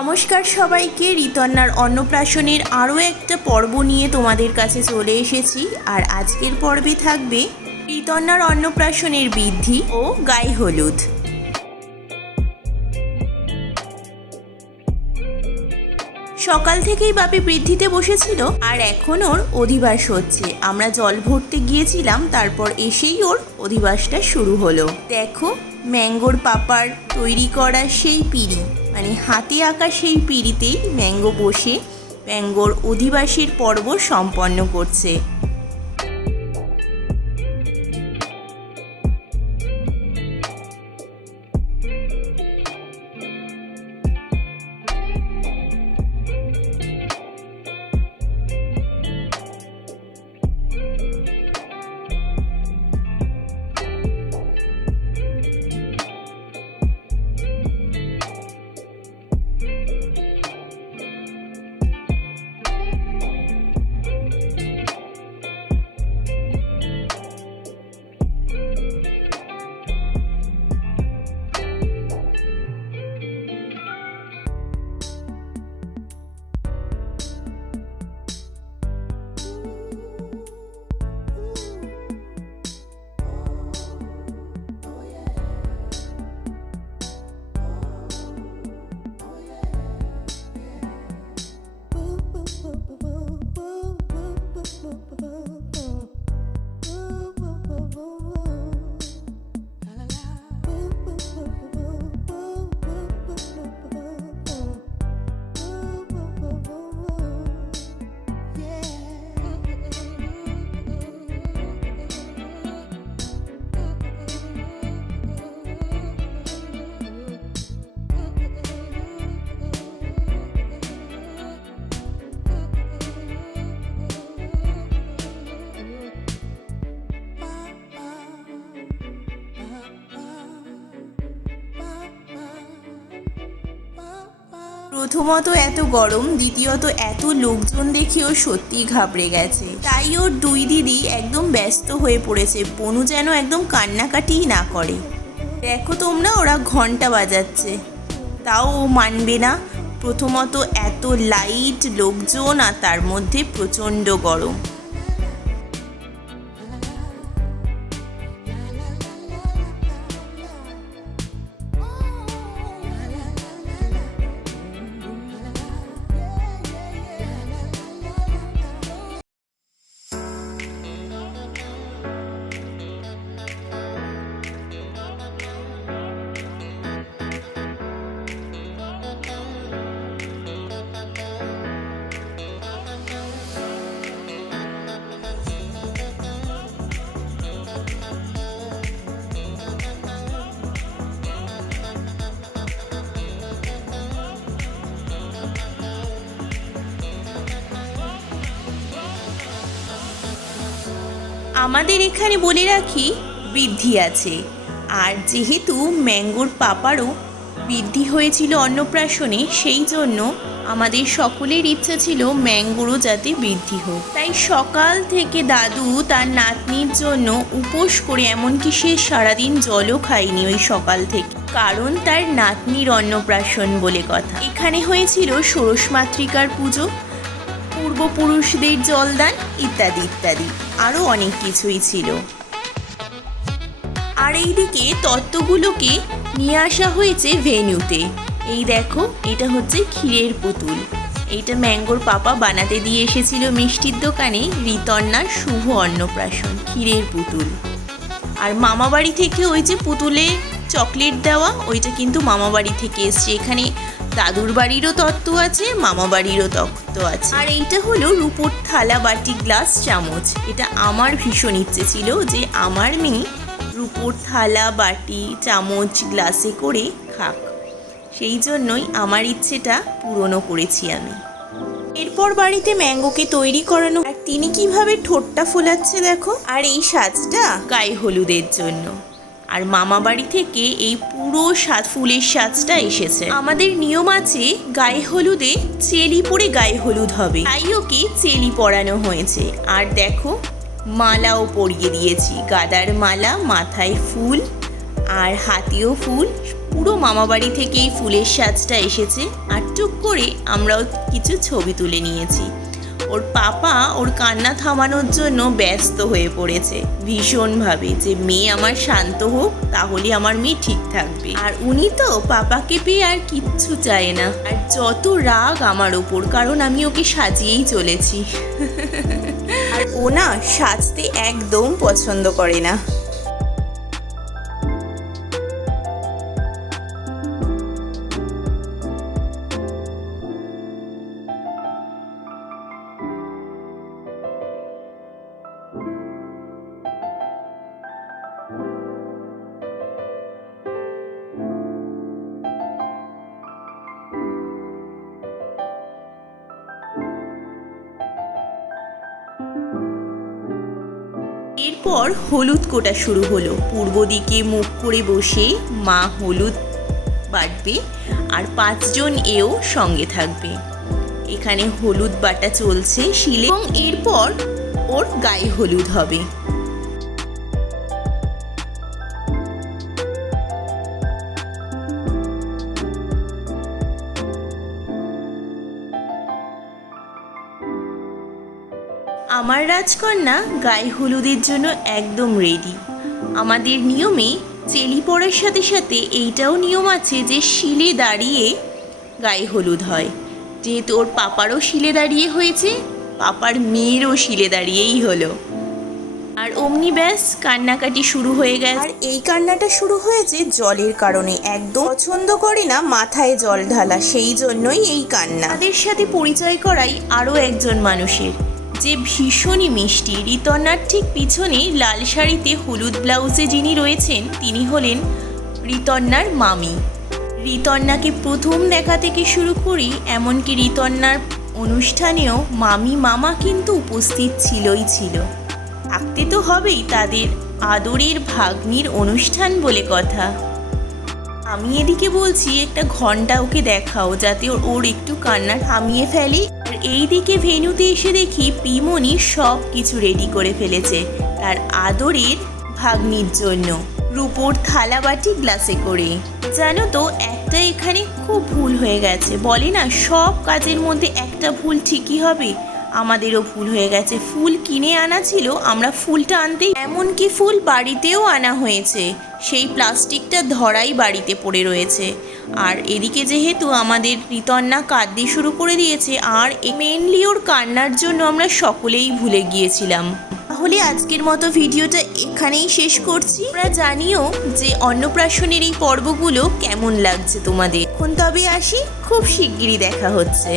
নমস্কার সবাইকে, ঋতন্যার অন্নপ্রাশনের আরও একটা পর্ব নিয়ে তোমাদের কাছে চলে এসেছি। আর আজকের পর্বে থাকবে ঋতন্যার অন্নপ্রাশনের বৃদ্ধি ও গায়ে হলুদ। সকাল থেকেই বাপি বৃদ্ধিতে বসেছিল আর এখন ওর অধিবাস হচ্ছে। আমরা জল ভরতে গিয়েছিলাম, তারপর এসেই ওর অধিবাসটা শুরু হলো। দেখো, ম্যাঙ্গোর পাপার তৈরি করা সেই পিঁড়ি, মানে হাতে আঁকা সেই পিঁড়িতেই ম্যাঙ্গো বসে ম্যাঙ্গোর অধিবাসের পর্ব সম্পন্ন করছে। প্রথমত এত গরম, দ্বিতীয়ত এত লোকজন দেখেও সত্যিই ঘাবড়ে গেছে। তাই ওর দুই দিদি একদম ব্যস্ত হয়ে পড়েছে, বনু যেন একদম কান্নাকাটিই না করে। দেখো তোমরা, ওরা ঘন্টা বাজাচ্ছে, তাও ও মানবে না। প্রথমত এত লাইট, লোকজন, আর তার মধ্যে প্রচণ্ড গরম। আমাদের এখানে বলে রাখি, বৃদ্ধি আছে। আর যেহেতু ম্যাঙ্গোর পাপারও বৃদ্ধি হয়েছিল অন্নপ্রাশনে, সেই জন্য আমাদের সকলের ইচ্ছা ছিল ম্যাঙ্গোরও যাতে বৃদ্ধি হোক। তাই সকাল থেকে দাদু তার নাতনির জন্য উপোস করে, এমনকি সে সারাদিন জলও খায়নি ওই সকাল থেকে, কারণ তার নাতনির অন্নপ্রাশন বলে কথা। এখানে হয়েছিল ষোড়শ মাতৃকার পুজো, পূর্বপুরুষদের জলদান, ইত্যাদি ইত্যাদি, আরও অনেক কিছুই ছিল। আর এইদিকে তত্ত্বগুলোকে নিয়ে আসা হয়েছে ভেন্যুতে। এই দেখো, এটা হচ্ছে ক্ষীরের পুতুল। এইটা ম্যাঙ্গোর পাপা বানাতে দিয়ে এসেছিল মিষ্টির দোকানে। ঋতন্যার শুভ অন্নপ্রাশন, ক্ষীরের পুতুল। আর মামাবাড়ি থেকে ওই যে পুতুলে চকলেট দেওয়া, ওইটা কিন্তু মামাবাড়ি থেকে এসছে। এখানে দাদুর বাড়িরও তত্ত্ব আছে, মামা বাড়িরও তত্ত্ব আছে। আর এইটা হলো রূপোর থালা, বাটি, গ্লাস, চামচ। এটা আমার ভীষণ ইচ্ছে ছিল যে আমার মেয়ে রূপোর থালা, বাটি, চামচ, গ্লাসে করে খাক। সেই জন্যই আমার ইচ্ছেটা পূরণও করেছি আমি। এরপর বাড়িতে ম্যাঙ্গোকে তৈরি করানো, আর তিনি কিভাবে ঠোঁটটা ফোলাচ্ছে দেখো। আর এই সাজটা গায়ে হলুদের জন্য। আর মামা বাড়ি থেকে এই পুরো ফুলের সাজটা এসেছে। আমাদের নিয়ম আছে, গায়ে হলুদে চেলি পরে গায়ে হলুদ হবে, তাই ওকে চেলি পরানো হয়েছে। আর দেখো, মালাও পরিয়ে দিয়েছি, গাদার মালা, মাথায় ফুল আর হাতেও ফুল, পুরো মামাবাড়ি থেকে এই ফুলের সাজটা এসেছে আর টুক করে আমরাও কিছু ছবি তুলে নিয়েছি। ওর পাপা ওর কান্না থামানোর জন্য ব্যস্ত হয়ে পড়েছে ভীষণভাবে, যে মেয়ে আমার শান্ত হোক, তাহলে আমার মেয়ে ঠিক থাকবে। আর উনি তো পাপাকে পেয়ে আর কিচ্ছু চায় না। আর যত রাগ আমার ওপর, কারণ আমি ওকে সাজিয়েই চলেছি। আর ও না সাজতে একদম পছন্দ করে না। এরপর হলুদ কোটা শুরু হলো। পূর্ব দিকে মুখ করে বসে মা হলুদ বাটবে আর 5 জন এও সঙ্গে থাকবে। এখানে হলুদ বাটা চলছে শিলে, এবং এরপর ওর গায়ে হলুদ হবে। আমার রাজকন্যা গায়ে হলুদের জন্য একদম রেডি। আমাদের নিয়মে চেলি পড়ার সাথে সাথে এইটাও নিয়ম আছে যে শিলে দাঁড়িয়ে গায়ে হলুদ হয়। যেহেতু ওর পাপারও শিলে দাঁড়িয়ে হয়েছে, পাপার মেয়েরও শিলে দাঁড়িয়েই হলো। আর অমনি ব্যাস কান্নাকাটি শুরু হয়ে গেছে। আর এই কান্নাটা শুরু হয়েছে জলের কারণে। একদম পছন্দ করে না মাথায় জল ঢালা, সেই জন্যই এই কান্না। তাদের সাথে পরিচয় করাই আরও একজন মানুষের, যে ভীষণই মিষ্টি। ঋতন্নার ঠিক পিছনে লাল শাড়িতে হলুদ ব্লাউজে যিনি রয়েছেন তিনি হলেন ঋতন্নার মামি। ঋতন্নাকে প্রথম দেখা থেকে শুরু করি, এমনকি ঋতন্নার অনুষ্ঠানেও মামি মামা কিন্তু উপস্থিত ছিলই ছিল। থাকতে তো হবেই, তাদের আদরের ভাগ্নির অনুষ্ঠান বলে কথা। আমি এদিকে বলছি একটা ঘন্টা ওকে দেখাও, যাতে ওর একটু কান্না থামিয়ে ফেলে। আর এইদিকে ভেন্যুতে এসে দেখি পিমনি সব কিছু রেডি করে ফেলেছে তার আদরের ভাগ্নির জন্য, রূপোর থালা বাটি গ্লাসে করে। জানো তো, একটা এখানে খুব ভুল হয়ে গেছে। বলে না সব কাজের মধ্যে একটা ভুল ঠিকই হবে, আমাদেরও ভুল হয়ে গেছে। ফুল কিনে আনা ছিল, আমরা ফুলটা আনতেই, এমনকি ফুল বাড়িতেও আনা হয়েছে, সেই প্লাস্টিকটা ধরাই বাড়িতে পড়ে রয়েছে। আর এদিকে যেহেতু আমাদের ঋতন্না কাঁদতে শুরু করে দিয়েছে, আর মেনলি ওর কান্নার জন্য আমরা সকলেই ভুলে গিয়েছিলাম। তাহলে আজকের মতো ভিডিওটা এখানেই শেষ করছি। আমরা জানিও যে অন্নপ্রাশনের এই পর্বগুলো কেমন লাগছে তোমাদের। এখন তবে আসি, খুব শিগগিরই দেখা হচ্ছে।